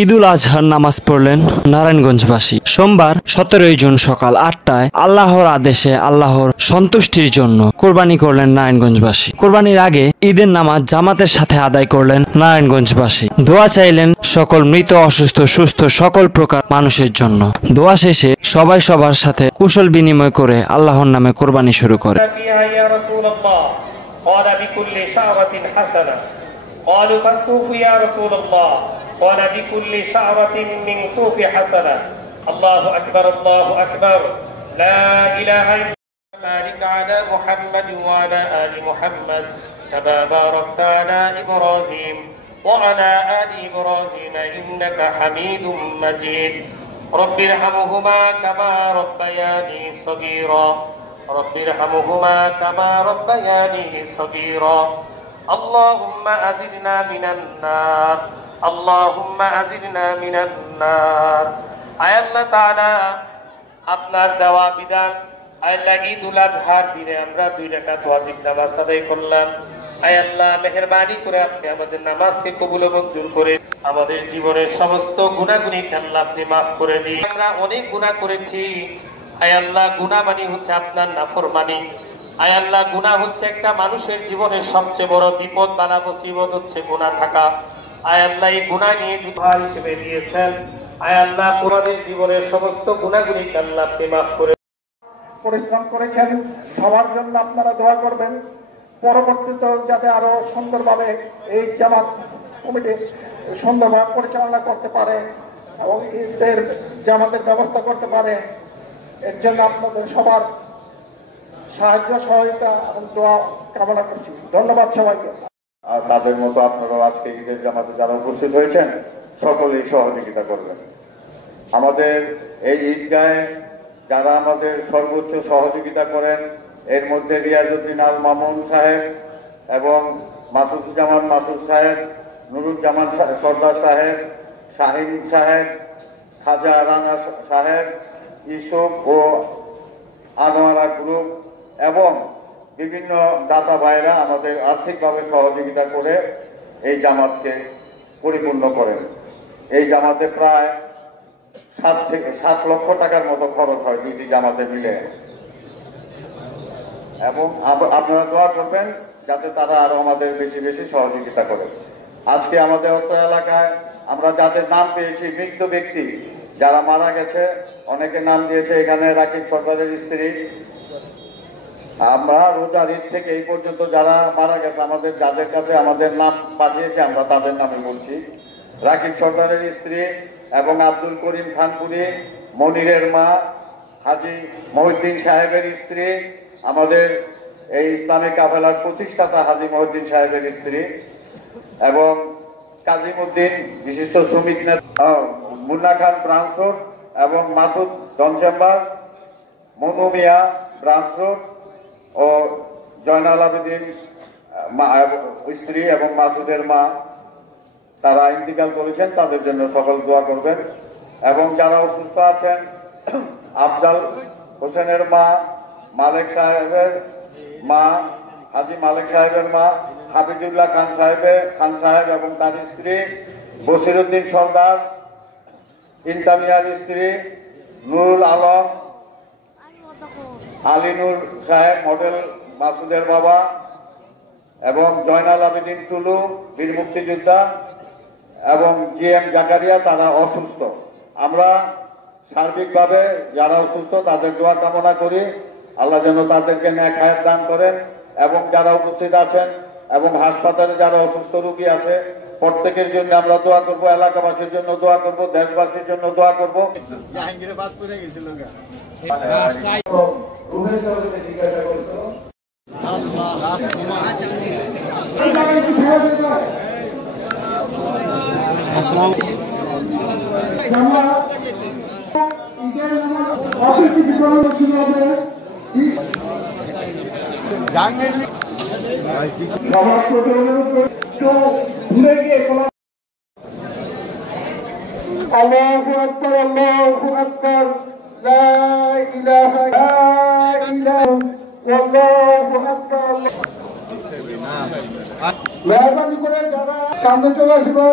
ঈদুল আজহার নামাজ পড়লেন নারায়ণগঞ্জবাসী। সোমবার 17 জুন সকাল 8টায় আল্লাহর আদেশে আল্লাহর সন্তুষ্টির জন্য কোরবানি করলেন নারায়ণগঞ্জবাসী। কোরবানির আগে ঈদের নামাজ জামাতের সাথে আদায় করলেন নারায়ণগঞ্জবাসী। দোয়া চাইলেন সকল মৃত, অসুস্থ, সুস্থ সকল প্রকার মানুষের জন্য। দোয়া শেষে সবাই সবার সাথে কুশল বিনিময় করে আল্লাহর নামে কোরবানি শুরু করে। قالوا فالصوف يا رسول الله قال بكل شعرة من صوف حسنة الله أكبر الله أكبر لا إله إلا الله بارك على محمد وعلى آل محمد كما باركت على إبراهيم وعلى آل إبراهيم إنك حميد مجيد رب ارحمهما كما ربياني صغيرا رب ارحمهما كما ربياني صغيرا اللهم أجرنا من النار اللهم أجرنا من النار আয় আল্লাহ তাআলা আপনার দেওয়া বিধান আয় আল্লাহ ঈদুল আজহার দিনে আমরা 2 রাকাত ওয়াজিব নামাজ আদায় করলাম। আয় আল্লাহ মেহেরবানি করে আপনি আমাদের নামাজকে কবুল ও মঞ্জুর করে আমাদের জীবনের সমস্ত গুনাহগুলিকে আল্লাহ আপনি maaf করে দিন। আমরা অনেক গুনাহ করেছি। আয় আল্লাহ গুনাহ মানে হচ্ছে আপনার নাফরমানি। আয় আল্লাহ গুনাহ হচ্ছে একটা মানুষের জীবনের সবচেয়ে বড় বিপদ বালা মুসিবত হচ্ছে গুনাহ থাকা। আয় আল্লাহ এই গুনাহ নিয়ে যুদ্ধ হিসেবে দিয়েছেন। আয় আল্লাহ তোমাদের জীবনের সমস্ত গুনাহগুলিকে আল্লাহ আপনি maaf করে পরিশ্রম করেছেন। সবার জন্য আপনারা দোয়া করবেন, পরবর্তীতে যাতে আরো সুন্দরভাবে এই জামাত কমিটি সুন্দরভাবে পরিচালনা করতে পারে এবং ঈদের জামাতের ব্যবস্থা করতে পারে। এর জন্য আপনাদের সবার সাহায্য সহায়তা এবং দোয়া কামনা করছি। ধন্যবাদ সবাইকে। আর তাদের মতো আপনারাও আজকে ঈদের জামাতে যারা উপস্থিত হয়েছেন সকলেই সহযোগিতা করবেন। আমাদের এই ঈদগাহে যারা আমাদের সর্বোচ্চ সহযোগিতা করেন এর মধ্যে রিয়াজউদ্দিন আল মামুন সাহেব এবং মাসুদুজ্জামান মাসুদ সাহেব, নুরুজ্জামান সর্দার সাহেব, শাহিন সাহেব, খাজা রানা সাহেব, ইউসুফ ও আনোয়ারা গ্রুপ এবং বিভিন্ন দাতা ভাইরা আমাদের আর্থিকভাবে সহযোগিতা করে এই জামাতকে পরিপূর্ণ করেন। এই জামাতে প্রায় 7 লক্ষ টাকার মতো খরচ হয় দুইটি জামাতে মিলে এবং আপনারা দোয়া করবেন যাতে তারা আরো আমাদের বেশি বেশি সহযোগিতা করে। আজকে আমাদের অত্র এলাকায় আমরা যাদের নাম পেয়েছি মৃত ব্যক্তি যারা মারা গেছে, অনেকে নাম দিয়েছে। এখানে রাকিব সরকারের স্ত্রী, আমরা রোজার ঈদ থেকে এই পর্যন্ত যারা মারা গেছে আমাদের যাদের কাছে আমাদের নাম পাঠিয়েছে আমরা তাদের নামে বলছি। রাকিব সরকারের স্ত্রী এবং আব্দুল করিম খানপুরি, মনিরের মা, হাজী মহিউদ্দিন সাহেবের স্ত্রী, আমাদের এই ইসলামিক কাফেলার প্রতিষ্ঠাতা হাজী মহিউদ্দিন সাহেবের স্ত্রী এবং কাজিমউদ্দিন বিশিষ্ট শ্রমিক নেতা, মুন্না খান ব্রাঞ্চ রোড এবং মাসুদ জন চেম্বার, মনু মিয়া ব্রাঞ্চ রোড ও জয়নাল আবেদিন স্ত্রী এবং মাসুদের মা, তারা ইন্তিকাল করেছেন। তাদের জন্য সকল দোয়া করবেন এবং যারা অসুস্থ আছেন আফজাল হোসেনের মা, মালিক সাহেবের মা, হাজী মালিক সাহেবের মা, হাবিবুল্লাহ খান সাহেব এবং তার স্ত্রী, বসিরউদ্দিন সরদার, ইন্তামিয়ার স্ত্রী, নুরুল আলম, আলিনুর সাহেব মডেল মাসুদের বাবা এবং জয়নাল আবেদিন টুলু বীর মুক্তিযোদ্ধা এবং জিএম জাকারিয়া, তারা অসুস্থ। আমরা সার্বিকভাবে যারা অসুস্থ তাদের দোয়া কামনা করি, আল্লাহ যেন তাদেরকে নেক হায়াত দান করেন এবং যারা উপস্থিত আছেন এবং হাসপাতালে যারা অসুস্থ রোগী আছে প্রত্যেকের জন্য আমরা দোয়া করব, এলাকাবাসীর জন্য দোয়া করব, দেশবাসীর জন্য দোয়া করব। আল্লাহু আকবার, আল্লাহু আকবার, লা ইলাহা ইল্লাল্লাহ, আল্লাহু আকবার। মেহরবানি করে যারা সামনে চলে আসবে।